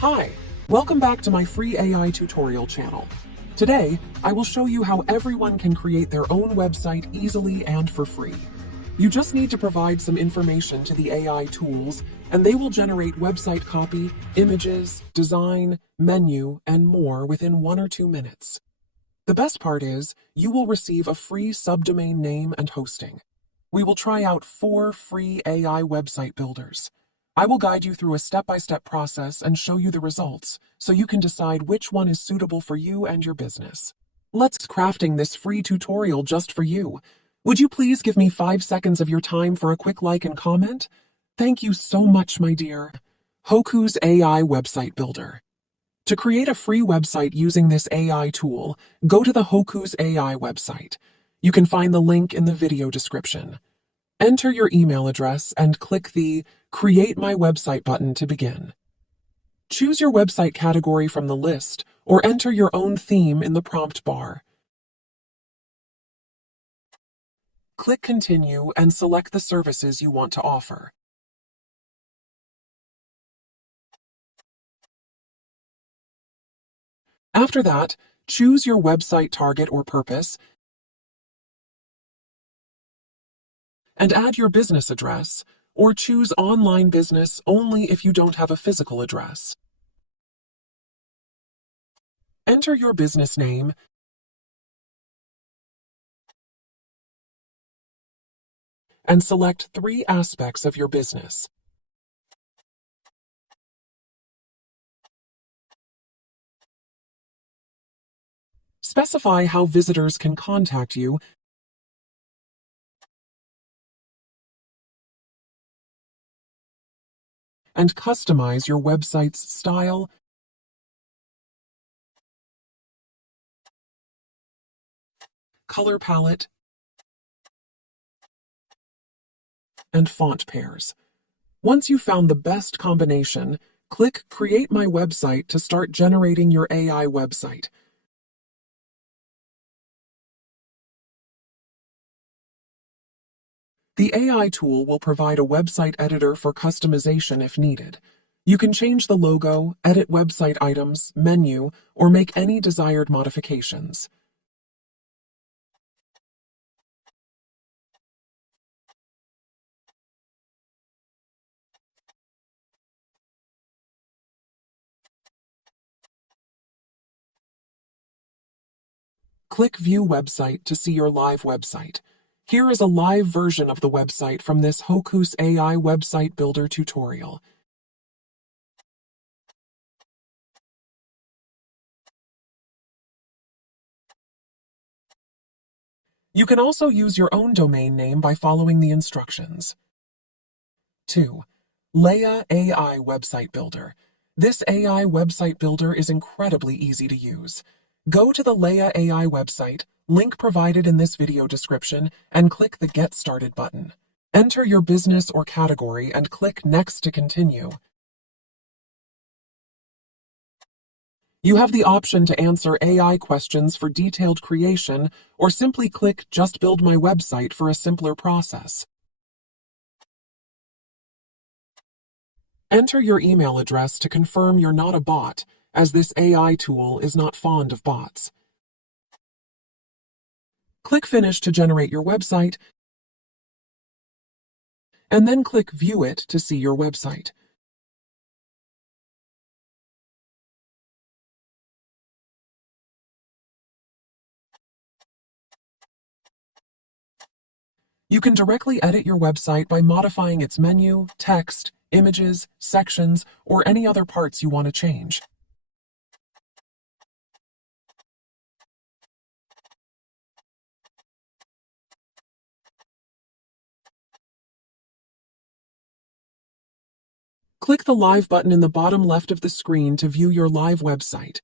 Hi, welcome back to my free AI tutorial channel. Today, I will show you how everyone can create their own website easily and for free. You just need to provide some information to the AI tools, and they will generate website copy, images, design, menu, and more within 1 or 2 minutes. The best part is, you will receive a free subdomain name and hosting. We will try out 4 free AI website builders. I will guide you through a step-by-step process and show you the results, so you can decide which one is suitable for you and your business. Let's crafting this free tutorial just for you. Would you please give me 5 seconds of your time for a quick like and comment? Thank you so much, my dear. Hocoos AI Website Builder. To create a free website using this AI tool, go to the Hocoos AI website. You can find the link in the video description. Enter your email address and click the Create My Website button to begin. Choose your website category from the list or enter your own theme in the prompt bar. Click Continue and select the services you want to offer. After that, choose your website target or purpose and add your business address, or choose online business only if you don't have a physical address. Enter your business name and select 3 aspects of your business. Specify how visitors can contact you and customize your website's style, color palette, and font pairs. Once you've found the best combination, click Create My Website to start generating your AI website. The AI tool will provide a website editor for customization if needed. You can change the logo, edit website items, menu, or make any desired modifications. Click View Website to see your live website. Here is a live version of the website from this Hocoos AI Website Builder tutorial. You can also use your own domain name by following the instructions. 2. LEIA AI Website Builder. This AI website builder is incredibly easy to use. Go to the LEIA AI website, link provided in this video description, and click the Get Started button. Enter your business or category and click Next to continue. You have the option to answer AI questions for detailed creation, or simply click Just Build My Website for a simpler process. Enter your email address to confirm you're not a bot, as this AI tool is not fond of bots. Click Finish to generate your website, and then click View It to see your website. You can directly edit your website by modifying its menu, text, images, sections, or any other parts you want to change. Click the Live button in the bottom left of the screen to view your live website.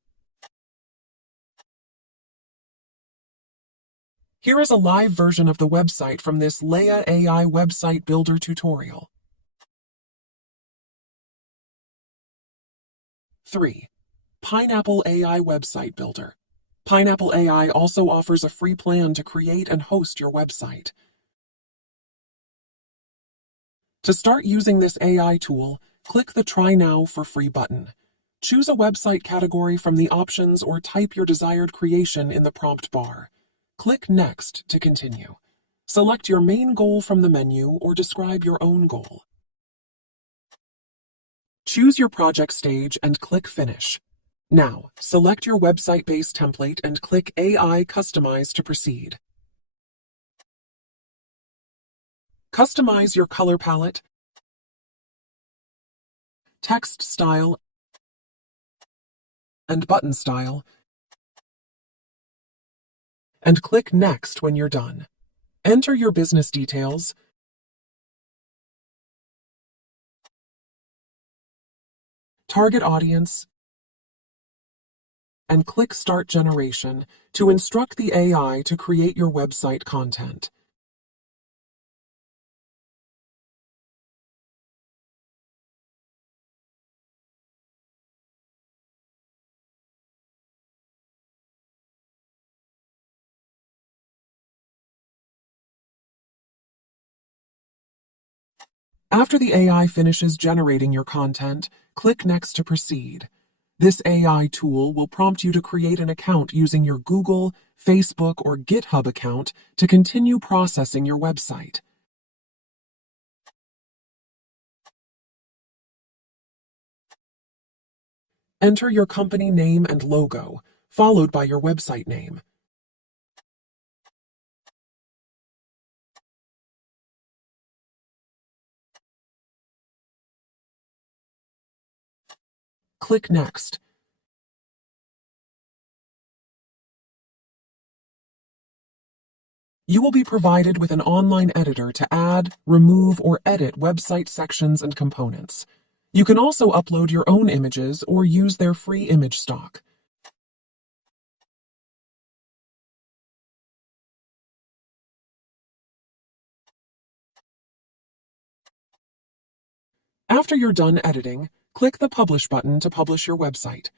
Here is a live version of the website from this LEIA AI Website Builder tutorial. 3. Pineapple AI Website Builder. Pineapple AI also offers a free plan to create and host your website. To start using this AI tool, click the Try Now for Free button. Choose a website category from the options or type your desired creation in the prompt bar. Click Next to continue. Select your main goal from the menu or describe your own goal. Choose your project stage and click Finish. Now, select your website base template and click AI Customize to proceed. Customize your color palette, text style, and button style, and click Next when you're done. Enter your business details, target audience, and click Start Generation to instruct the AI to create your website content. After the AI finishes generating your content, click Next to proceed. This AI tool will prompt you to create an account using your Google, Facebook, or GitHub account to continue processing your website. Enter your company name and logo, followed by your website name. Click Next. You will be provided with an online editor to add, remove, or edit website sections and components. You can also upload your own images or use their free image stock. After you're done editing, click the Publish button to publish your website.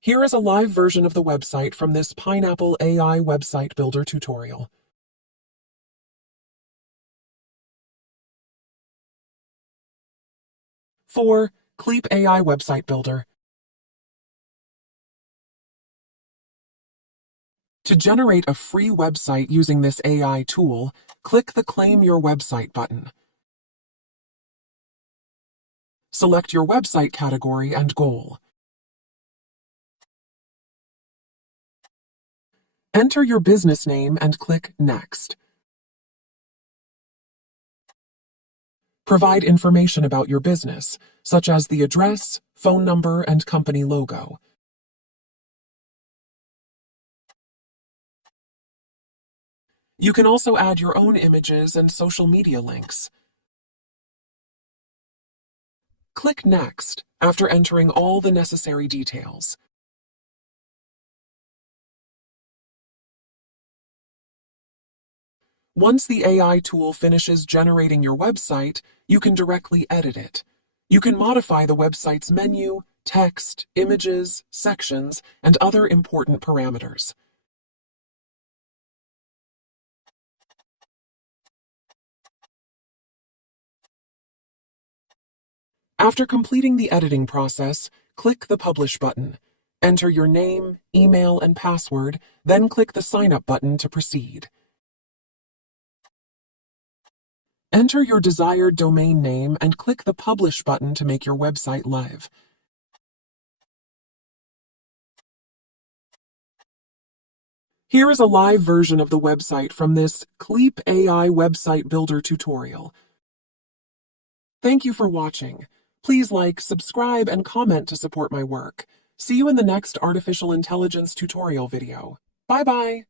Here is a live version of the website from this Pineapple AI website builder tutorial. For KLEAP AI Website Builder. To generate a free website using this AI tool, click the Claim Your Website button. Select your website category and goal. Enter your business name and click Next. Provide information about your business, such as the address, phone number, and company logo. You can also add your own images and social media links. Click Next after entering all the necessary details. Once the AI tool finishes generating your website, you can directly edit it. You can modify the website's menu, text, images, sections, and other important parameters. After completing the editing process, click the Publish button. Enter your name, email, and password, then click the Sign Up button to proceed. Enter your desired domain name and click the Publish button to make your website live. Here is a live version of the website from this KLEAP AI website builder tutorial. Thank you for watching. Please like, subscribe, and comment to support my work. See you in the next artificial intelligence tutorial video. Bye-bye.